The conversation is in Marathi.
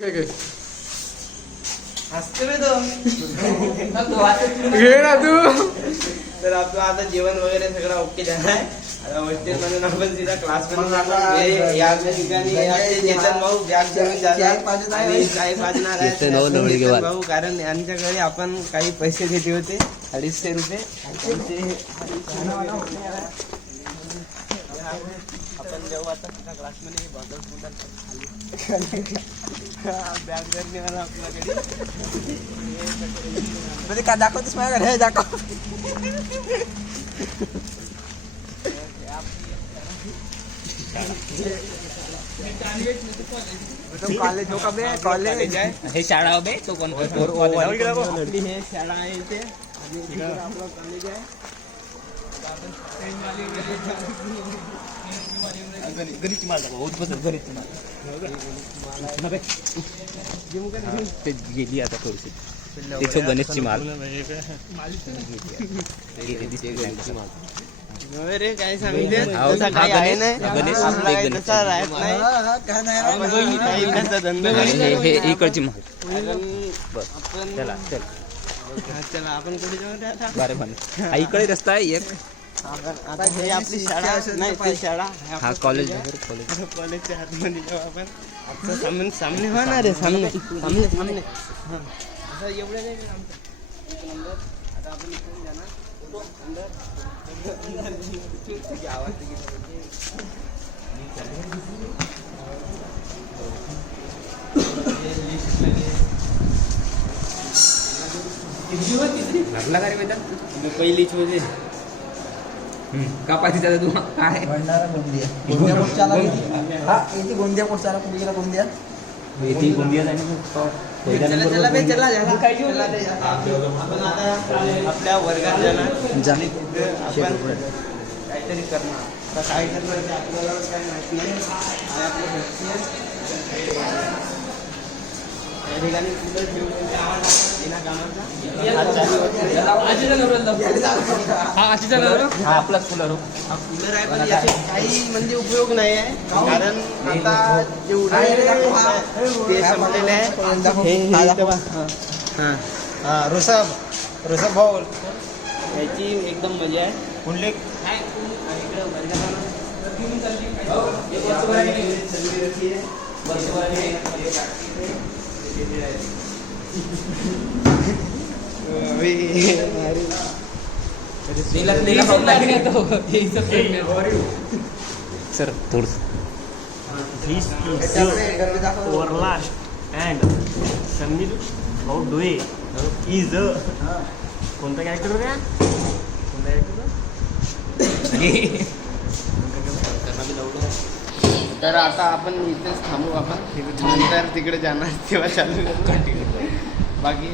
घे ना तू. तर आपलं आता जेवण वगैरे सगळं ओके झालं आहे. आता हॉस्टेल मधून आपण सीधा क्लास मध्ये जाणार. या ठिकाणी चेतन भाऊ बॅग घेऊन जाणार आणि काही वाजणार आहे चेतन भाऊ, कारण यांच्याकडे आपण काही पैसे दिले होते 250 रुपये. आपण जेव्हा आता सीधा क्लास मध्ये बॉटल खाली बॅग जर निघाला आपल्याकडे म्हणजे काय दाखवतोस माझ्याकडे. हे दाखव. कॉलेज हो का बे? कॉलेज आहे हे शाळा हो बे. तो कोण हे शाळा आहे इथे आणि आपलं कॉलेज आहे. घरीची माल घरीची ते गेली आता थोडीशी गणेशची माल. रे काय सांगितलं काही आहे नाही. इकडची माल चला चला आपण कुठे जाऊ. बरे म्हणे इकडे रस्ता आहे एक. आता हे आपली शाळा नाही ती शाळा हा कॉलेज कॉलेजच्या हातमध्ये जाऊ आपण. सामने सामने होणार आहे. सामने सामने सामने असं एवढं नाही आमचं नंबर. आता आपण इकडून जाणार लागला का रे बेटा पहिलीच म्हणजे कापातीचा तू काय गोंदिया पोस्टाला हा इथे गोंदिया पोस्टाला कुठे गेला गोंदिया इथे गोंदिया आपल्या वर्गात जाणार आपण काहीतरी करणार. काय करणार ते आपल्याला काय माहिती नाही. या ठिकाणी कूलर ठेवून आपलाच कूलर हो. हा कूलर आहे पण याचे काही म्हणजे उपयोग नाही आहे, कारण आता जे उन्हाळ्यात ते संपलेले आहे. ऋषभ भाऊ याची एकदम मजा आहे. कुठले Sir, tours. This is our last and Samir Baudoe is a कोणता कॅरेक्टर रे? कोणता कॅरेक्टर? तर आता आपण इथेच थांबू. आपण नंतर तिकडे जाणार तेव्हा चालू कंटिन्यू. बाकी